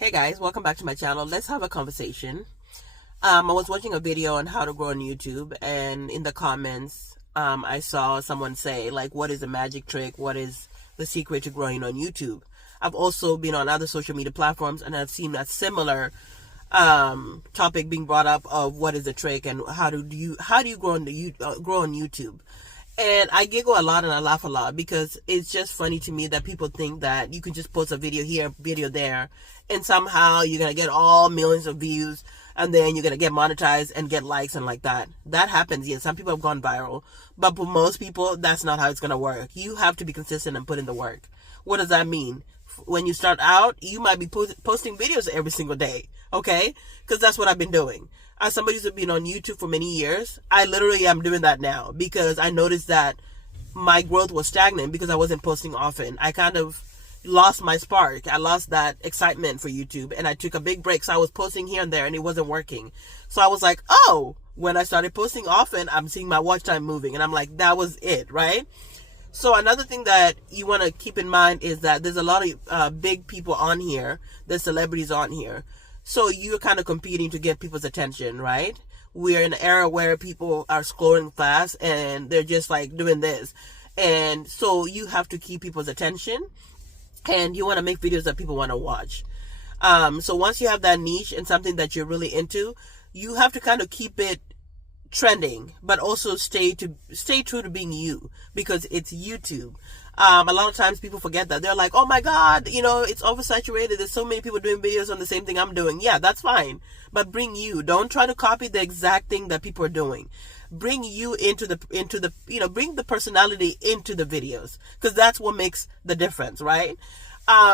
Hey guys, welcome back to my channel. Let's have a conversation. I was watching a video on how to grow on YouTube, and in the comments, I saw someone say, like, what is the magic trick? What is the secret to growing on YouTube? I've also been on other social media platforms, and I've seen that similar topic being brought up of what is the trick and how do you grow on YouTube. And I giggle a lot and I laugh a lot because it's just funny to me that people think that you can just post a video here, video there, and somehow you're going to get all millions of views and then you're going to get monetized and get likes and like that. That happens, yes. Some people have gone viral. But for most people, that's not how it's going to work. You have to be consistent and put in the work. What does that mean? When you start out, you might be posting videos every single day, okay? Because that's what I've been doing. As somebody who's been on YouTube for many years, I literally am doing that now because I noticed that my growth was stagnant because I wasn't posting often. I kind of lost my spark. I lost that excitement for YouTube and I took a big break. So I was posting here and there and it wasn't working. So I was like, oh, when I started posting often, I'm seeing my watch time moving. And I'm like, that was it, right? So another thing that you want to keep in mind is that there's a lot of big people on here. There's celebrities on here. So you're kind of competing to get people's attention, right? We're in an era where people are scrolling fast and they're just like doing this. And so you have to keep people's attention and you want to make videos that people want to watch. So once you have that niche and something that you're really into, you have to kind of keep it trending, but also stay true to being you because it's YouTube. A lot of times people forget that. They're like, oh my God, it's oversaturated. There's so many people doing videos on the same thing I'm doing. Yeah, that's fine. But bring you. Don't try to copy the exact thing that people are doing. Bring you into the bring the personality into the videos because that's what makes the difference, right?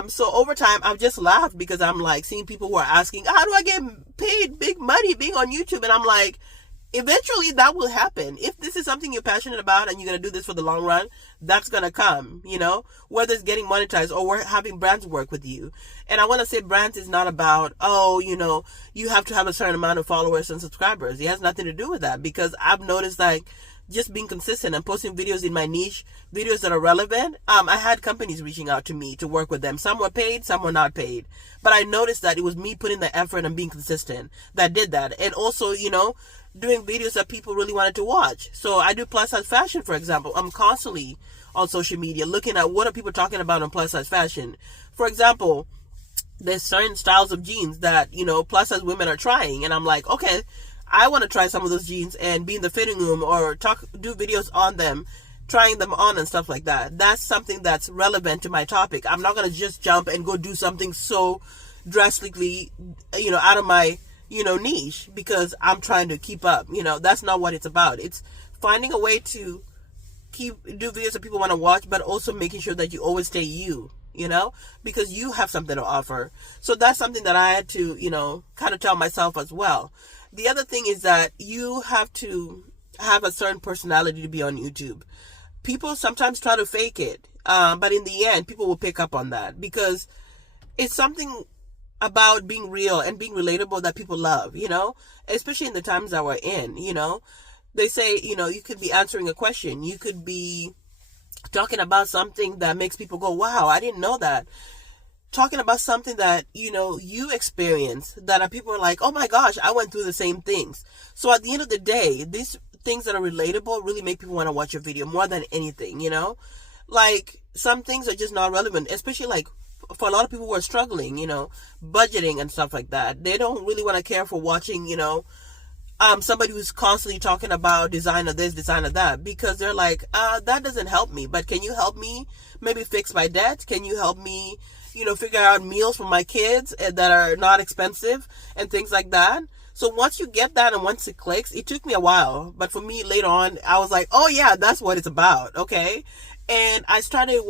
So over time, I've just laughed because I'm like seeing people who are asking, how do I get paid big money being on YouTube? And I'm like, eventually that will happen. If this is something you're passionate about and you're going to do this for the long run, that's going to come, whether it's getting monetized or we're having brands work with you. And I want to say brands is not about, you have to have a certain amount of followers and subscribers. It has nothing to do with that because I've noticed like just being consistent and posting videos in my niche, videos that are relevant. I had companies reaching out to me to work with them. Some were paid, some were not paid. But I noticed that it was me putting the effort and being consistent that did that. And also, doing videos that people really wanted to watch. So I do plus size fashion, for example. I'm constantly on social media looking at what are people talking about on plus size fashion. For example, there's certain styles of jeans that, plus size women are trying. And I'm like, okay, I want to try some of those jeans and be in the fitting room or do videos on them, trying them on and stuff like that. That's something that's relevant to my topic. I'm not going to just jump and go do something so drastically, out of my niche because I'm trying to keep up. That's not what it's about. It's finding a way to do videos that people want to watch, but also making sure that you always stay you, because you have something to offer. So that's something that I had to, kind of tell myself as well. The other thing is that you have to have a certain personality to be on YouTube. People sometimes try to fake it, but in the end, people will pick up on that because it's something about being real and being relatable that people love, especially in the times that we're in, they say, you could be answering a question. You could be talking about something that makes people go, wow, I didn't know that. Talking about something that, you experience that people are like, oh my gosh, I went through the same things. So at the end of the day, these things that are relatable really make people want to watch your video more than anything, like some things are just not relevant, especially like for a lot of people who are struggling, budgeting and stuff like that. They don't really want to care for watching, somebody who's constantly talking about design of this, design of that, because they're like, that doesn't help me. But can you help me maybe fix my debt? Can you help me, figure out meals for my kids that are not expensive and things like that? So once you get that and once it clicks, it took me a while. But for me later on, I was like, oh yeah, that's what it's about. Okay. And I started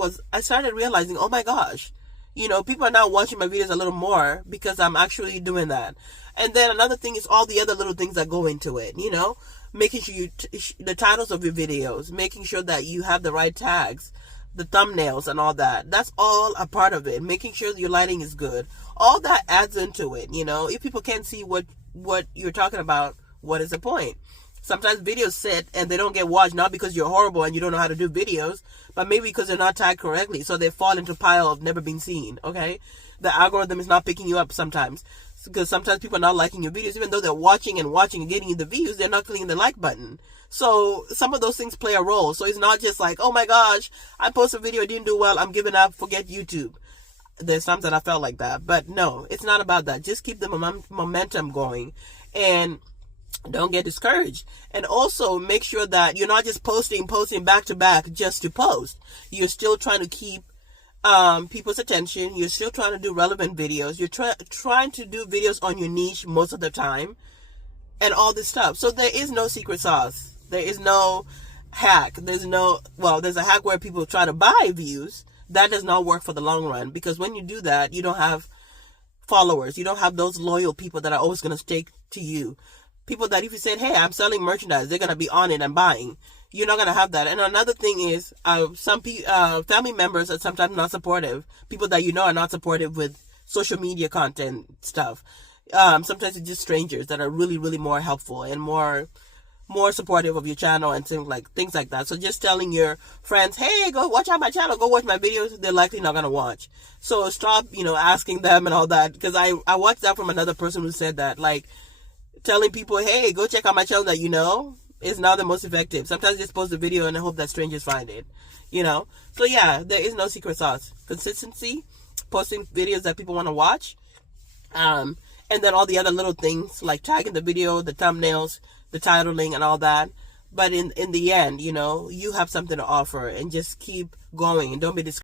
realizing, oh my gosh, people are now watching my videos a little more because I'm actually doing that. And then another thing is all the other little things that go into it, making sure the titles of your videos, making sure that you have the right tags, the thumbnails and all that. That's all a part of it. Making sure that your lighting is good. All that adds into it, If people can't see what you're talking about, what is the point? Sometimes videos sit and they don't get watched, not because you're horrible and you don't know how to do videos, but maybe because they're not tagged correctly. So they fall into a pile of never been seen, okay? The algorithm is not picking you up sometimes. Because sometimes people are not liking your videos, even though they're watching and getting you the views, they're not clicking the like button. So some of those things play a role. So it's not just like, oh my gosh, I posted a video, it didn't do well, I'm giving up, forget YouTube. There's times that I felt like that. But no, it's not about that. Just keep the momentum going. And don't get discouraged. And also make sure that you're not just posting back to back just to post. You're still trying to keep people's attention. You're still trying to do relevant videos. You're trying to do videos on your niche most of the time and all this stuff. So there is no secret sauce. There is no hack. There's a hack where people try to buy views. That does not work for the long run, because when you do that, you don't have followers. You don't have those loyal people that are always going to stick to you. People that if you said, hey, I'm selling merchandise, they're going to be on it and buying. You're not going to have that. And another thing is, some family members are sometimes not supportive. People that you know are not supportive with social media content stuff. Sometimes it's just strangers that are really, really more helpful and more supportive of your channel and things like that. So just telling your friends, hey, go watch out my channel, go watch my videos, they're likely not going to watch. So stop, asking them and all that. Because I watched that from another person who said that, like, telling people, hey, go check out my channel that is not the most effective. Sometimes just post a video and I hope that strangers find it, So yeah, there is no secret sauce. Consistency, posting videos that people want to watch, and then all the other little things like tagging the video, the thumbnails, the titling and all that. But in the end, you have something to offer, and just keep going and don't be discouraged.